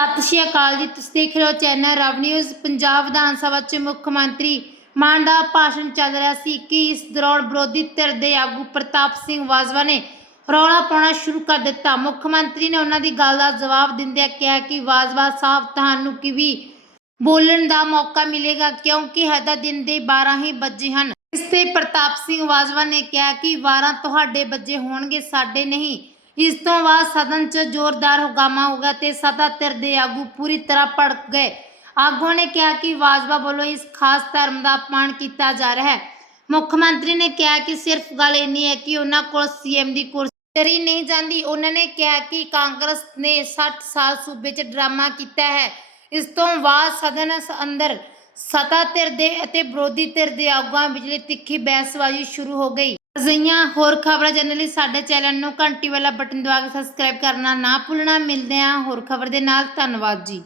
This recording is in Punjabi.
ਸਤਿ ਸ਼੍ਰੀ ਅਕਾਲ ਜੀ। ਤੁਸੀਂ ਦੇਖ ਰਹੇ ਹੋ ਚੈਨਲ ਰਵ ਨਿਊਜ਼। ਪੰਜਾਬ ਵਿਧਾਨ ਸਭਾ 'ਚ ਮੁੱਖ ਮੰਤਰੀ ਮਾਨ ਦਾ ਭਾਸ਼ਣ ਚੱਲ ਰਿਹਾ ਸੀ ਕਿ ਇਸ ਦੌਰਾਨ ਵਿਰੋਧੀ ਧਿਰ ਦੇ ਆਗੂ ਪ੍ਰਤਾਪ ਸਿੰਘ ਬਾਜਵਾ ਨੇ ਰੌਲਾ ਪਾਉਣਾ ਸ਼ੁਰੂ ਕਰ ਦਿੱਤਾ। ਮੁੱਖ ਮੰਤਰੀ ਨੇ ਉਹਨਾਂ ਦੀ ਗੱਲ ਦਾ ਜਵਾਬ ਦਿੰਦਿਆਂ ਕਿਹਾ ਕਿ ਬਾਜਵਾ ਸਾਹਿਬ, ਤੁਹਾਨੂੰ ਕਿ ਵੀ ਬੋਲਣ ਦਾ ਮੌਕਾ ਮਿਲੇਗਾ? ਕਿਉਂਕਿ ਹਜੇ ਦਿਨ ਦੇ 12 ਹੀ ਵੱਜੇ ਹਨ। ਇਸ ਤੇ ਪ੍ਰਤਾਪ ਸਿੰਘ ਬਾਜਵਾ ਨੇ ਕਿਹਾ ਕਿ 12 ਤੁਹਾਡੇ ਵੱਜੇ ਹੋਣਗੇ, ਸਾਡੇ ਨਹੀਂ। ਇਸ ਤੋਂ ਬਾਅਦ ਸਦਨ 'ਚ ਜ਼ੋਰਦਾਰ ਹੰਗਾਮਾ ਹੋ ਗਿਆ ਤੇ ਸੱਤਾ ਧਿਰ ਦੇ ਆਗੂ ਪੂਰੀ ਤਰ੍ਹਾਂ ਭੜਕ ਗਏ। ਆਗੂਆਂ ਨੇ ਕਿਹਾ ਕਿ ਬਾਜਵਾ ਵੱਲੋਂ ਇਸ ਖਾਸ ਧਰਮ ਦਾ ਅਪਮਾਨ ਕੀਤਾ ਜਾ ਰਿਹਾ ਹੈ। ਮੁੱਖ ਮੰਤਰੀ ਨੇ ਕਿਹਾ ਕਿ ਸਿਰਫ ਗੱਲ ਇੰਨੀ ਹੈ ਕਿ ਉਹਨਾਂ ਕੋਲ ਸੀਐਮ ਦੀ ਕੁਰਸੀ ਨਹੀਂ ਜਾਂਦੀ। ਉਹਨਾਂ ਨੇ ਕਿਹਾ ਕਿ ਕਾਂਗਰਸ ਨੇ 60 ਸਾਲ ਸੂਬੇ 'ਚ ਡਰਾਮਾ ਕੀਤਾ ਹੈ। ਇਸ ਤੋਂ ਬਾਅਦ ਸਦਨ ਅੰਦਰ ਸਤਾ ਧਿਰ ਦੇ ਅਤੇ ਵਿਰੋਧੀ ਧਿਰ ਦੇ ਆਗੂਆਂ ਵਿਚਲੇ ਤਿੱਖੀ ਬਹਿਸਬਾਜ਼ੀ ਸ਼ੁਰੂ ਹੋ ਗਈ। ਅਜਿਹੀਆਂ ਹੋਰ ਖਬਰਾਂ ਜਾਣਨ ਲਈ ਸਾਡੇ ਚੈਨਲ ਨੂੰ ਘੰਟੀ ਵਾਲਾ ਬਟਨ ਦਬਾ ਕੇ ਸਬਸਕ੍ਰਾਈਬ ਕਰਨਾ ਨਾ ਭੁੱਲਣਾ। ਮਿਲਦੇ ਹਾਂ ਹੋਰ ਖਬਰ ਦੇ ਨਾਲ। ਧੰਨਵਾਦ ਜੀ।